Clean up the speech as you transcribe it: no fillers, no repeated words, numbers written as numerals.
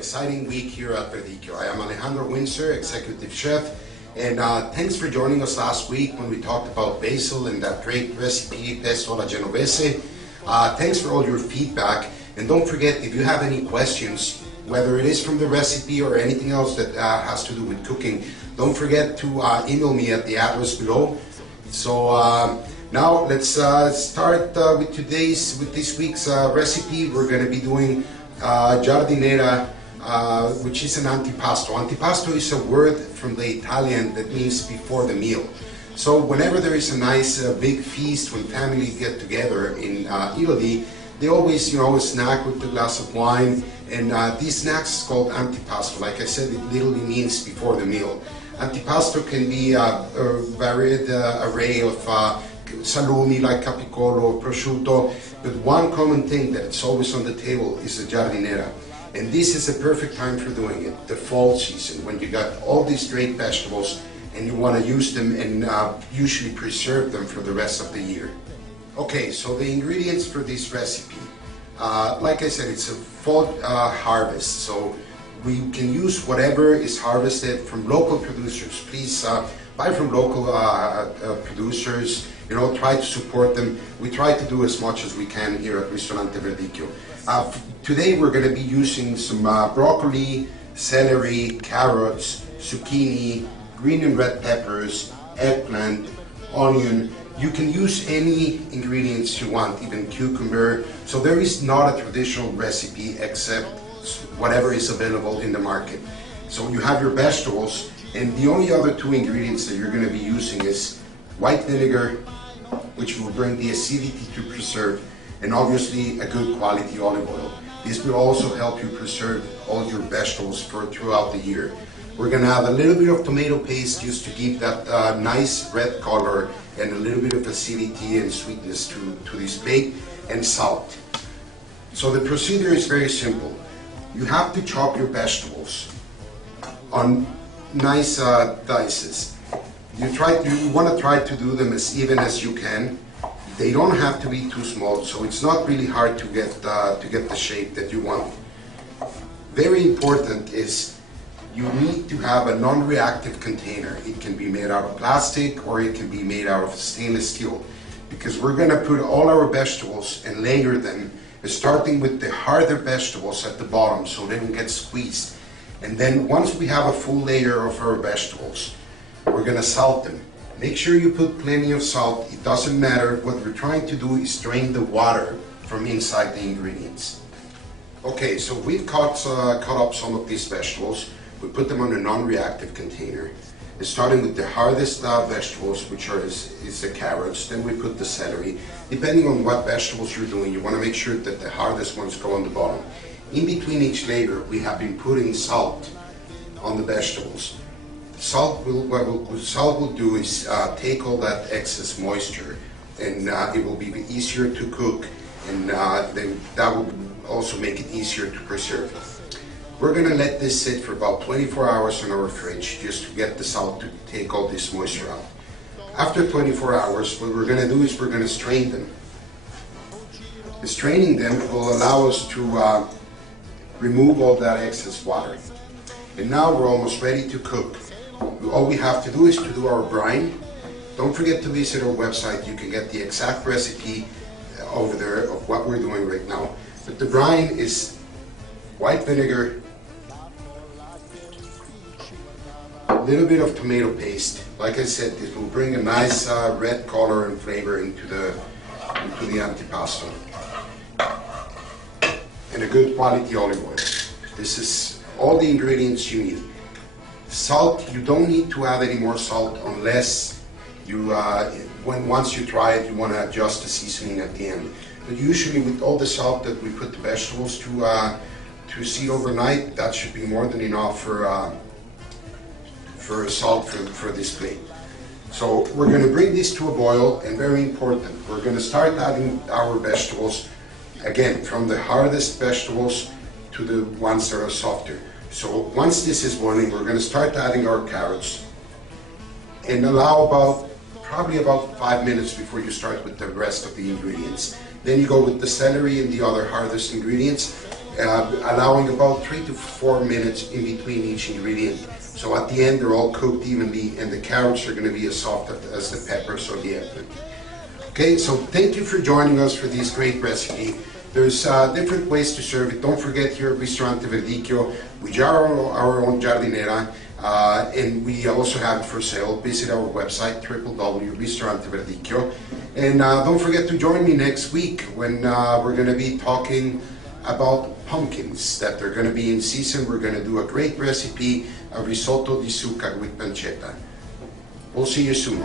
exciting week here at Verdicchio. I am Alejandro Winzer, Executive Chef, and thanks for joining us last week when we talked about basil and that great recipe, pesto alla genovese. Thanks for all your feedback, and don't forget, if you have any questions, whether it is from the recipe or anything else that has to do with cooking, don't forget to email me at the address below. So now let's start with this week's recipe. We're going to be doing Giardinera, which is an antipasto. Antipasto is a word from the Italian that means before the meal. So whenever there is a nice big feast when families get together in Italy, they always, snack with a glass of wine, and these snacks is called antipasto. Like I said, it literally means before the meal. Antipasto can be a varied array of salumi like capicolo, prosciutto, but one common thing that's always on the table is the giardinera. And this is a perfect time for doing it, the fall season, when you got all these great vegetables and you want to use them and usually preserve them for the rest of the year. Okay, so the ingredients for this recipe, like I said, it's a fall harvest, so we can use whatever is harvested from local producers. Please buy from local producers, try to support them. We try to do as much as we can here at Ristorante Verdicchio. Today we're going to be using some broccoli, celery, carrots, zucchini, green and red peppers, eggplant, onion. You can use any ingredients you want, even cucumber. So there is not a traditional recipe except whatever is available in the market. So you have your vegetables, and the only other two ingredients that you're going to be using is white vinegar, which will bring the acidity to preserve, and obviously a good quality olive oil. This will also help you preserve all your vegetables throughout the year. We're going to add a little bit of tomato paste just to give that nice red color and a little bit of acidity and sweetness to this bake, and salt. So the procedure is very simple. You have to chop your vegetables on nice dices. You want to try to do them as even as you can. They don't have to be too small, so it's not really hard to get the shape that you want. Very important is you need to have a non-reactive container. It can be made out of plastic or it can be made out of stainless steel, because we're going to put all our vegetables and layer them, starting with the harder vegetables at the bottom so they don't get squeezed. And then once we have a full layer of our vegetables, we're going to salt them. Make sure you put plenty of salt. It doesn't matter. What we're trying to do is drain the water from inside the ingredients. Okay, so we've cut up some of these vegetables. We put them on a non-reactive container. And starting with the hardest vegetables, which is the carrots. Then we put the celery. Depending on what vegetables you're doing, you want to make sure that the hardest ones go on the bottom. In between each layer, we have been putting salt on the vegetables. What salt will do is take all that excess moisture, and it will be easier to cook, and then that will also make it easier to preserve. We're going to let this sit for about 24 hours in our fridge just to get the salt to take all this moisture out. After 24 hours, what we're going to do is we're going to strain them. Straining them will allow us to remove all that excess water. And now we're almost ready to cook. All we have to do is to do our brine. Don't forget to visit our website. You can get the exact recipe over there of what we're doing right now. But the brine is white vinegar, a little bit of tomato paste. Like I said, this will bring a nice red color and flavor into the antipasto. And a good quality olive oil. This is all the ingredients you need. Salt, you don't need to add any more salt unless you, once you try it, you want to adjust the seasoning at the end. But usually with all the salt that we put the vegetables to seat overnight, that should be more than enough for salt for this plate. So we're going to bring this to a boil, and very important, we're going to start adding our vegetables, again, from the hardest vegetables to the ones that are softer. So once this is boiling, we're going to start adding our carrots and allow probably about 5 minutes before you start with the rest of the ingredients. Then you go with the celery and the other hardest ingredients, allowing about 3 to 4 minutes in between each ingredient. So at the end, they're all cooked evenly, and the carrots are going to be as soft as the peppers or the eggplant. Okay, so thank you for joining us for this great recipe. There's different ways to serve it. Don't forget, here at Ristorante Verdicchio, we are our own Giardinera, and we also have it for sale. Visit our website, www.ristoranteverdicchio. And don't forget to join me next week when we're going to be talking about pumpkins that are going to be in season. We're going to do a great recipe, a risotto di zucca with pancetta. We'll see you soon.